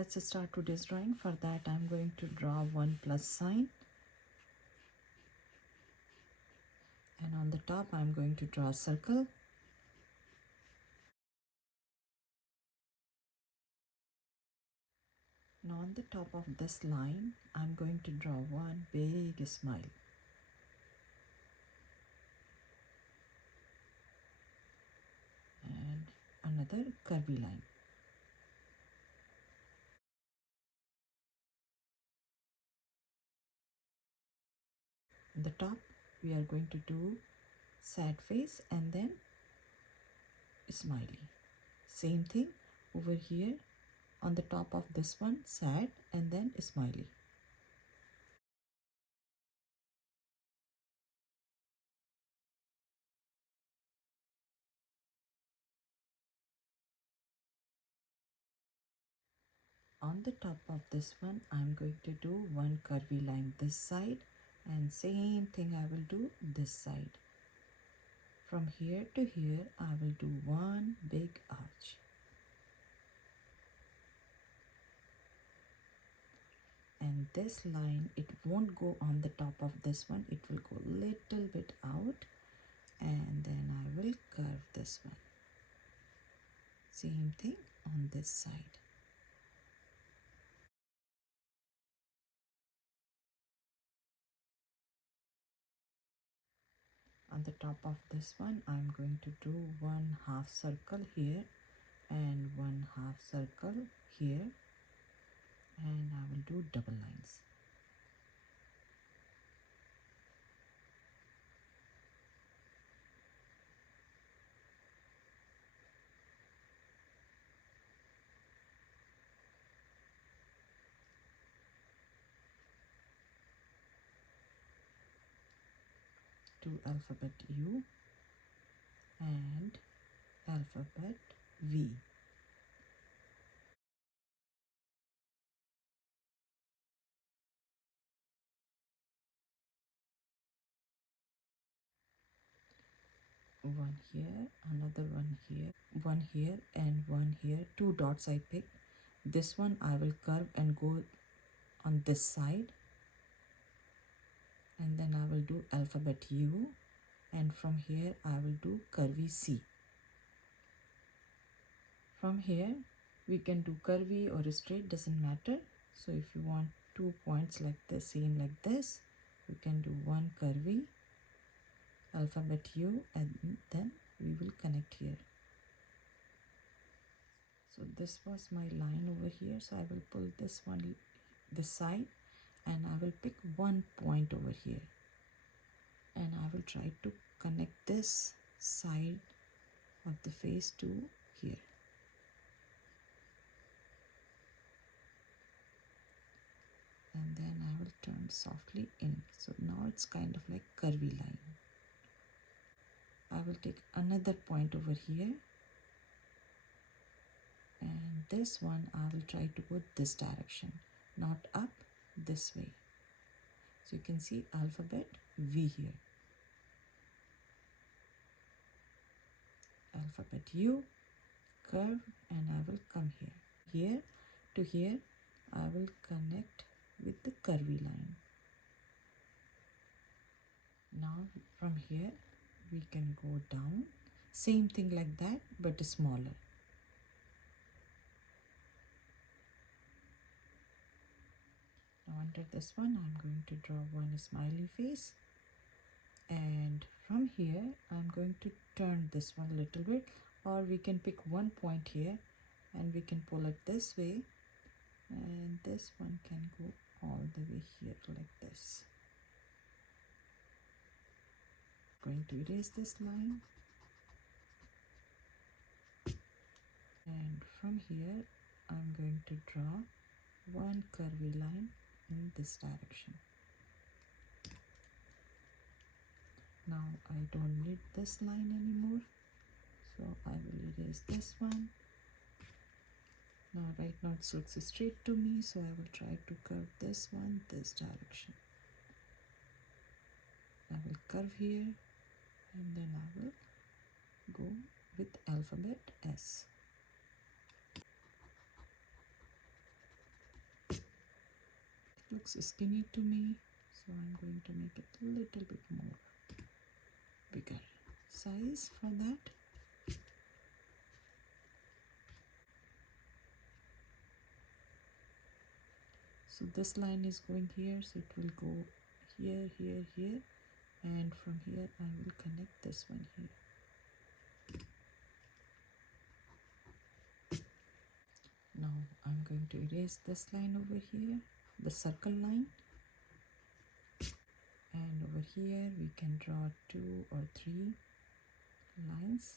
Let's start today's drawing. For that I'm going to draw one plus sign, and on the top I'm going to draw a circle. Now on the top of this line I'm going to draw one big smile. And another curvy line. On the top we are going to do sad face and then smiley. Same thing over here, on the top of this one, sad and then smiley. On the top of this one I'm going to do one curvy line this side, and same thing I will do this side. From here to here I will do one big arch. And this line, it won't go on the top of this one, it will go little bit out, and then I will curve this one. Same thing on this side. On the top of this one I'm going to do one half circle here and one half circle here, and I will do double lines. To alphabet U and alphabet V. One here, another one here and one here. Two dots I picked. This one I will curve and go on this side, and then I will do alphabet U, and from here I will do curvy C. From here we can do curvy or straight, doesn't matter. So if you want 2 points like this, same like this, you can do one curvy alphabet U, and then we will connect here. So this was my line over here, so I will pull this one this side, and I will pick one point over here, and I will try to connect this side of the face to here. And then I will turn softly in. So now it's kind of like curvy line. I will take another point over here, and this one I will try to go this direction, not up, this way. So you can see alphabet V here. Alphabet U, curve, and I will come here. Here to here I will connect with the curvy line. Now from here we can go down, same thing like that but smaller. Now under this one I'm going to draw one smiley face, and from here I'm going to turn this one a little bit, or we can pick one point here and we can pull it this way, and this one can go all the way here like this. Going to erase this line, and from here I'm going to draw one curvy line in this direction. Now I don't need this line anymore, so I will erase this one. Now right now it looks straight to me, so I will try to curve this one this direction. I will curve here, and then I will go with alphabet S. looks skinny to me, so I'm going to make it a little bit more bigger size for that. So this line is going here, so it will go here, here, here, and from here I will connect this one here. Now I'm going to erase this line over here, the circle line, and over here we can draw 2 or 3 lines.